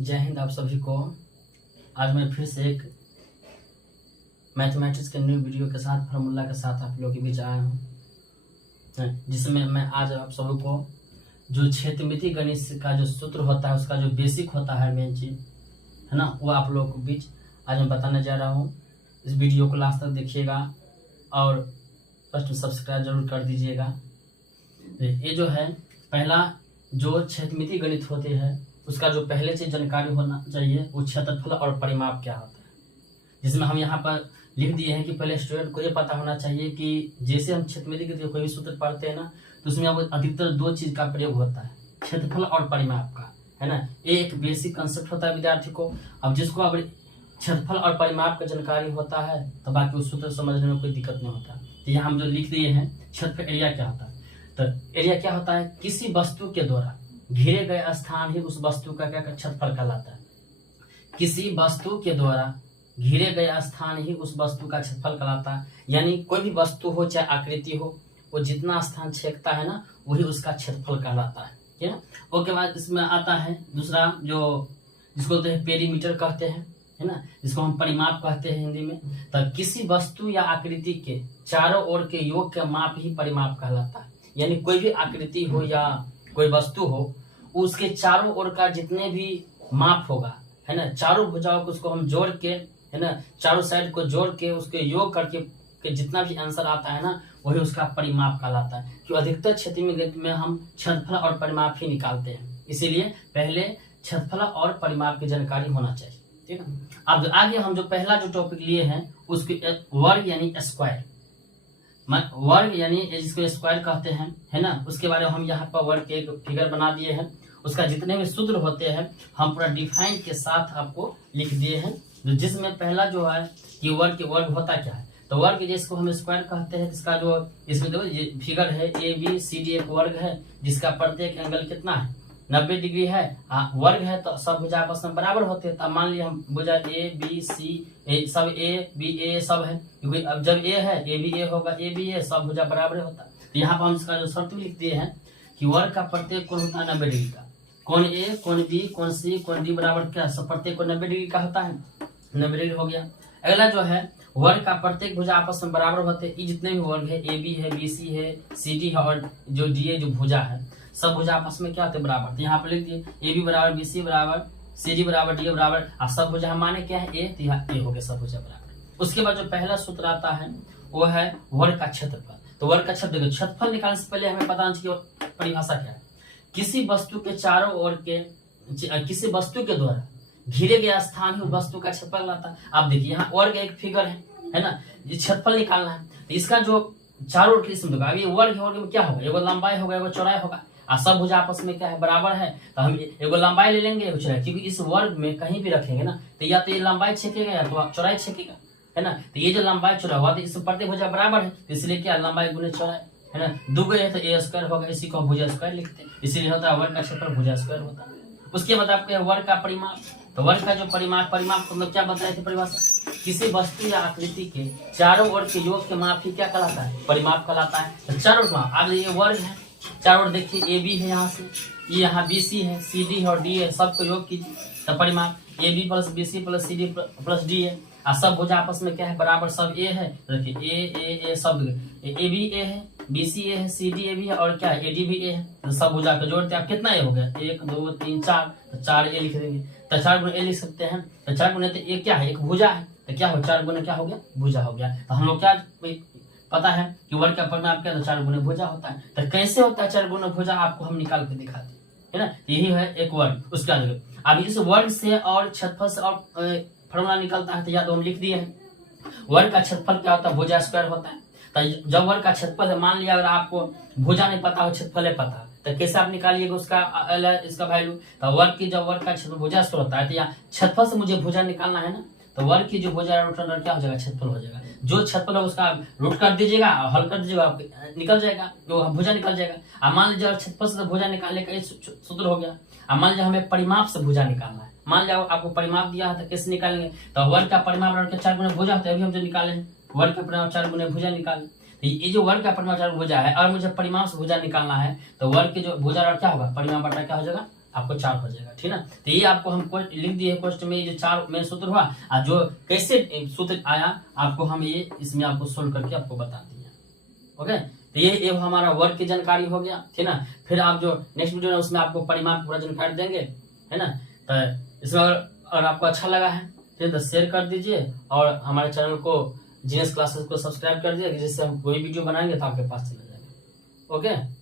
जय हिंद आप सभी को। आज मैं फिर से एक मैथमेटिक्स के न्यू वीडियो के साथ फार्मूला के साथ आप लोगों के बीच आया हूँ, जिसमें मैं आज आप सभी को जो क्षेत्रमिति गणित का जो सूत्र होता है, उसका जो बेसिक होता है, मेन चीज है ना, वो आप लोगों के बीच आज मैं बताने जा रहा हूँ। इस वीडियो को लास्ट तक देखिएगा और फर्स्ट सब्सक्राइब जरूर कर दीजिएगा। ये जो है पहला जो क्षेत्रमिति गणित होते हैं, उसका जो पहले से जानकारी होना चाहिए वो क्षेत्रफल और परिमाप क्या होता है, जिसमें हम यहाँ पर लिख दिए हैं कि पहले स्टूडेंट को ये पता होना चाहिए कि जैसे हम क्षेत्रमिति के कोई भी सूत्र पढ़ते हैं ना, तो उसमें अब अधिकतर दो चीज का प्रयोग होता है, क्षेत्रफल और परिमाप का, है ना। ये एक बेसिक कंसेप्ट होता है विद्यार्थी को। अब जिसको अब क्षेत्रफल और परिमाप का जानकारी होता है तो बाकी उस सूत्र समझने में कोई दिक्कत नहीं होता। तो यहाँ हम जो लिख दिए हैं क्षेत्रफल एरिया क्या होता है, तो एरिया क्या होता है, किसी वस्तु के द्वारा घिरे गए स्थान ही उस वस्तु का क्या क्षेत्रफल कहलाता है। किसी वस्तु के द्वारा घिरे गए स्थान ही उस वस्तु का क्षेत्रफल कहलाता है। यानी कोई भी वस्तु हो चाहे आकृति हो, वो जितना स्थान छेकता है ना, वही उसका क्षेत्रफल कहलाता है, ठीक है। उसके बाद इसमें आता है दूसरा जो जिसको तो पेरीमीटर कहते हैं, है ना, जिसको हम परिमाप कहते हैं हिंदी में। तो किसी वस्तु या आकृति के चारों ओर के योग का माप ही परिमाप कहलाता है। यानी कोई भी आकृति हो या कोई वस्तु हो, उसके चारों ओर का जितने भी माप होगा, है ना, चारों भुजाओं को उसको हम जोड़ के, है ना, चारों साइड को जोड़ के उसके योग करके के जितना भी आंसर आता है ना, वही उसका परिमाप कहलाता है। क्यों अधिकतर क्षेत्र में गणित में हम क्षेत्रफल और परिमाप ही निकालते हैं, इसीलिए पहले क्षेत्रफल और परिमाप की जानकारी होना चाहिए, ठीक है। अब आगे हम जो पहला जो टॉपिक लिए हैं उसके वर्ग यानी स्क्वायर, वर्ग यानी जिसको स्क्वायर कहते हैं, है ना, उसके बारे में हम यहाँ पर वर्ग के एक फिगर बना दिए हैं। उसका जितने भी सूत्र होते हैं हम पूरा डिफाइन के साथ आपको लिख दिए हैं, जिसमें पहला जो है कि वर्ग होता क्या है। तो वर्ग जिसको हम स्क्वायर कहते हैं, इसका जो इसमें देखो ये फिगर है, ए बी सी डी एक वर्ग है, जिसका प्रत्येक एंगल कितना है, 90 डिग्री है। वर्ग है तो सब भुजा आपस में बराबर होते हैं। तो मान लिया हम भुजा ए बी सी सब ए बी ए सब है, क्योंकि अब जब ए है ए भी ए होगा, ए बी ए सब भुजा बराबर होता है। तो यहाँ पर हम इसका जो शर्त भी लिख दिए हैं कि वर्ग का प्रत्येक कोण होता है 90 डिग्री का। कोण ए, कोण बी, कोण सी, कोण डी बराबर क्या, सब प्रत्येक कोण 90 डिग्री का होता है, 90 डिग्री हो गया। अगला जो है वर्ग का प्रत्येक भुजा आपस में बराबर होते हैं। जितने भी वर्ग है, ए बी है, बी सी है, सी डी है और जो डी ए जो भुजा है, सब भुजा आपस में क्या होते हैं, बराबर। तो यहाँ पर लिख दिए ए बी बराबर, बी सी बराबर, सी डी बराबर, डी ए बराबर, और सब भुजा माने क्या है, ए, तो यहाँ ए हो गया सब भुजा बराबर। उसके बाद जो पहला सूत्र आता है वो है वर्ग का क्षेत्रफल। तो वर्ग का क्षेत्रफल निकालने से पहले हमें पता होना चाहिए परिभाषा क्या है। किसी वस्तु के चारों ओर के किसी वस्तु के द्वारा घिरे गया स्थान ही वस्तु का क्षेत्रफल लाता है। आप देखिए यहाँ वर्ग एक फिगर है ना, ये क्षेत्रफल निकालना है। तो इसका जो चारों ओर किस्म होगा, ये वर्ग है, वर्ग में क्या होगा, एगो लंबाई होगा, एगो चौड़ाई होगा, और सब भुजा आपस में क्या है, बराबर है। तो हम एगो लंबाई ले लेंगे, एगो चौड़ाई, क्योंकि इस वर्ग में कहीं भी रखेंगे ना, तो या तो ये लंबाई छेकेगा या तो चौड़ाई छेकेगा, है ना। तो ये जो लंबाई चौड़ाई हुआ, तो इससे प्रत्येक भुजा बराबर है, तो इसलिए क्या लंबाई गुने चौड़ाई, है ना, दो गए है तो ए स्क्वायर होगा, इसी को भुजा स्क्वायर लिखते हैं, इसीलिए होता है वर्ग का क्षेत्रफल भुजा स्क्वायर होता है। उसके बाद आपको वर्ग का परिमाप। तो वर्ग का जो परिमाप मतलब क्या बताए थे परिभाषा, किसी वस्तु या आकृति के चारों ओर के योग के माप ही क्या कहलाता है, परिमाप कहलाता है। तो चारों माप, अब ये वर्ग है, चारों ओर देखिए ए बी है, यहाँ से ये यहाँ बी सी है, सी डी है और डी है, सबको योग कीजिए तो परिमाप A B plus B C plus C D plus D है। और सब भुजा आपस में क्या है, बराबर, सब ए है। तो देखिए ए सब ए बी ए है, बी सी ए है, सी डी ए भी है और क्या है, ए डी भी ए है। तो सब भुजा को जोड़ते हैं, आप कितना ए हो गया, 1 2 3 4, तो 4 ए लिख देंगे। तो 4 गुणे ए लिख सकते हैं। तो 4 गुणे तो ए क्या है, एक भुजा है, तो क्या हो 4 गुणे क्या हो गया, भुजा हो गया। तो हम लोग क्या पता है कि वर्ग का परिमाप क्या, तो 4 गुणे भुजा होता है। तो कैसे होता है 4 गुणे भुजा, आपको हम निकाल के दिखाते हैं, है ना। यही है एक वर्ग। उसका अब इस वर्ग से और क्षेत्रफल से और फॉर्मूला निकलता है, तो या तो हम लिख दिए हैं वर्ग का क्षेत्रफल क्या होता है, भुजा स्क्वायर होता है। तो जब वर्ग का क्षेत्रफल है, मान लिया अगर आपको भुजा नहीं पता हो, क्षेत्रफल है पता, तो कैसे आप निकालिएगा उसका इसका वैल्यू। तो वर्ग की जब वर्ग का क्षेत्रफल भुजा स्क्वायर होता है, तो यहाँ क्षेत्रफल से मुझे भुजा निकालना है ना, तो वर्ग की जो भुजा रूट अंडर क्या हो जाएगा, क्षेत्रफल हो जाएगा। जो क्षेत्रफल है उसका रूट कर दीजिएगा और हल कर दीजिएगा, निकल जाएगा, वो भुजा निकल जाएगा। अब मान लीजिए क्षेत्रफल से भुजा निकालने का सूत्र हो गया। अब मान लीजिए हमें परिमाप से भुजा निकालना है, मान लिया आपको परिमाप दिया है, तो कैसे निकालेंगे, तो वर्ग का परिमाप 4 गुणे भुजा होता है, अभी हम जो निकाले हैं वर्ग का परिमाप 4 गुणे भुजा निकाले। तो ये जो वर्ग का परिमाप 4 भुजा है और मुझे परिमाप से भुजा निकालना है, तो वर्ग के जो भुजा क्या होगा, परिमाप बटा क्या हो जाएगा, आपको 4 हो जाएगा, ठीक ना। तो ये आपको हम लिख दिए क्वेश्चन में, ये जो 4 मेन सूत्र हुआ, और जो कैसे सूत्र आया आपको हम ये इसमें आपको सोल्व करके आपको बता दिया। ओके, तो ये हमारा वर्क की जानकारी हो गया, ठीक ना। फिर आप जो नेक्स्ट वीडियो है उसमें आपको परिमाप पूरा जानकारी देंगे, है ना। तो इसमें अगर आपको अच्छा लगा है तो शेयर कर दीजिए, और हमारे चैनल को जीएस क्लासेस को सब्सक्राइब कर दीजिए, जिससे हम कोई वीडियो बनाएंगे तो आपके पास चला जाएगा। ओके।